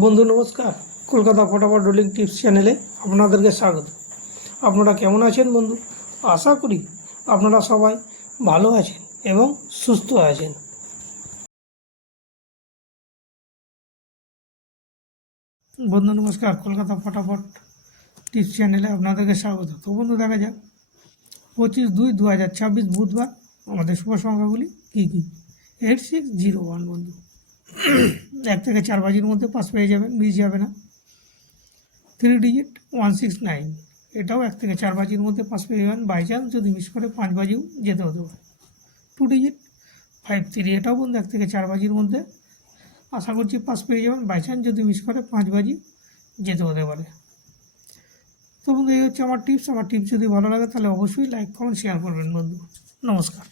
বন্ধু নমস্কার, কলকাতা ফটাফট রোলিং টিপস চ্যানেলে আপনাদেরকে স্বাগত। আপনারা কেমন আছেন বন্ধু? আশা করি আপনারা সবাই ভালো আছেন এবং সুস্থ আছেন। বন্ধু নমস্কার, কলকাতা ফটাফট টিপস চ্যানেলে আপনাদেরকে স্বাগত। তো বন্ধু দেখা যাক 25/2/2026 বুধবার আমাদের শুভ সংখ্যাগুলি কী কী। 8601 বন্ধু 1 থেকে 4 বাজির মধ্যে পাস পেয়ে যাবেন, মিস যাবে না। 3 ডিজিট 169, এটাও 1 থেকে 4 বাজির মধ্যে পাস পেয়ে যাবেন, বাই চান্স যদি মিস করে 5 বাজিও যেতে হতে পারে। 2 ডিজিট 53, এটাও বন্ধু 1 থেকে 4 বাজির মধ্যে আশা করছি পাস পেয়ে যাবেন, বাই চান্স যদি মিস করে 5 বাজি যেতে হতে পারে। তো বন্ধু এই হচ্ছে আমার টিপস যদি ভালো লাগে তাহলে অবশ্যই লাইক কমেন্ট শেয়ার করবেন বন্ধু। নমস্কার।